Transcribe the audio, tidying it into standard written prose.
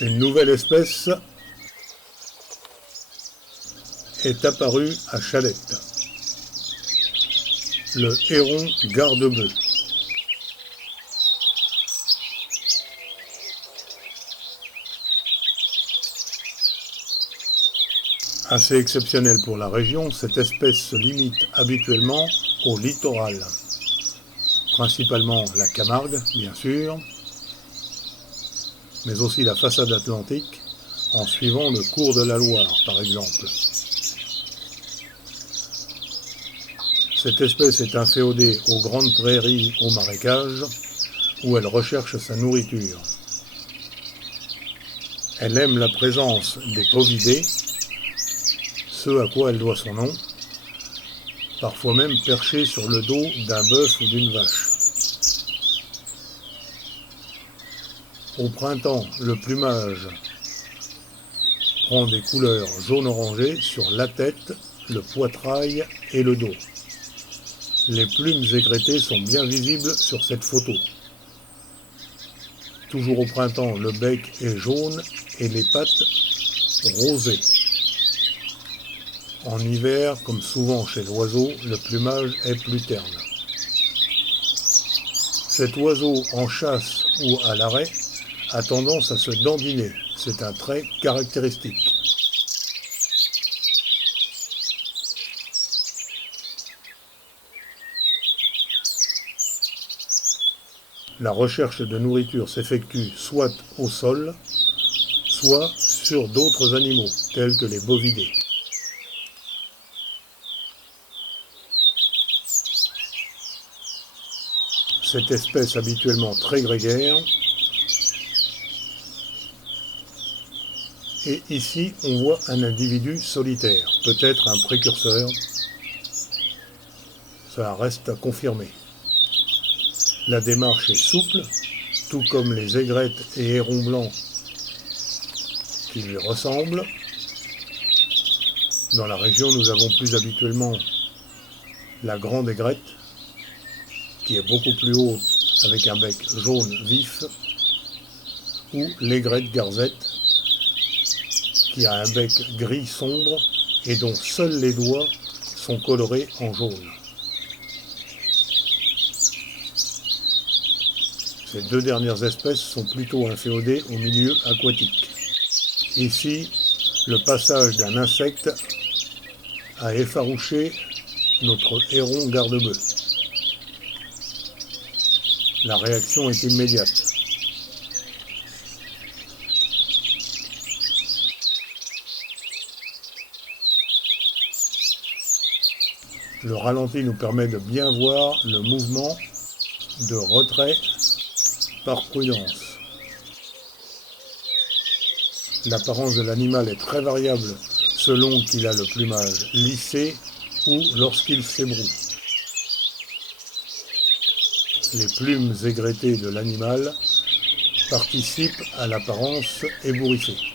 Une nouvelle espèce est apparue à Chalette, le héron garde-bœuf. Assez exceptionnelle pour la région, cette espèce se limite habituellement au littoral, principalement la Camargue, bien sûr, mais aussi la façade atlantique, en suivant le cours de la Loire, par exemple. Cette espèce est inféodée aux grandes prairies, aux marécages, où elle recherche sa nourriture. Elle aime la présence des bovidés, ce à quoi elle doit son nom, parfois même perchée sur le dos d'un bœuf ou d'une vache. Au printemps, le plumage prend des couleurs jaune-orangé sur la tête, le poitrail et le dos. Les plumes écrêtées sont bien visibles sur cette photo. Toujours au printemps, le bec est jaune et les pattes rosées. En hiver, comme souvent chez l'oiseau, le plumage est plus terne. Cet oiseau en chasse ou à l'arrêt a tendance à se dandiner. C'est un trait caractéristique. La recherche de nourriture s'effectue soit au sol, soit sur d'autres animaux, tels que les bovidés. Cette espèce habituellement très grégaire. Et ici, on voit un individu solitaire, peut-être un précurseur. Ça reste à confirmer. La démarche est souple, tout comme les aigrettes et hérons blancs qui lui ressemblent. Dans la région, nous avons plus habituellement la grande aigrette, qui est beaucoup plus haute avec un bec jaune vif, ou l'aigrette garzette, qui a un bec gris sombre et dont seuls les doigts sont colorés en jaune. Ces deux dernières espèces sont plutôt inféodées au milieu aquatique. Ici, le passage d'un insecte a effarouché notre héron garde-bœuf. La réaction est immédiate. Le ralenti nous permet de bien voir le mouvement de retrait par prudence. L'apparence de l'animal est très variable selon qu'il a le plumage lissé ou lorsqu'il s'ébroue. Les plumes aigrettées de l'animal participent à l'apparence ébouriffée.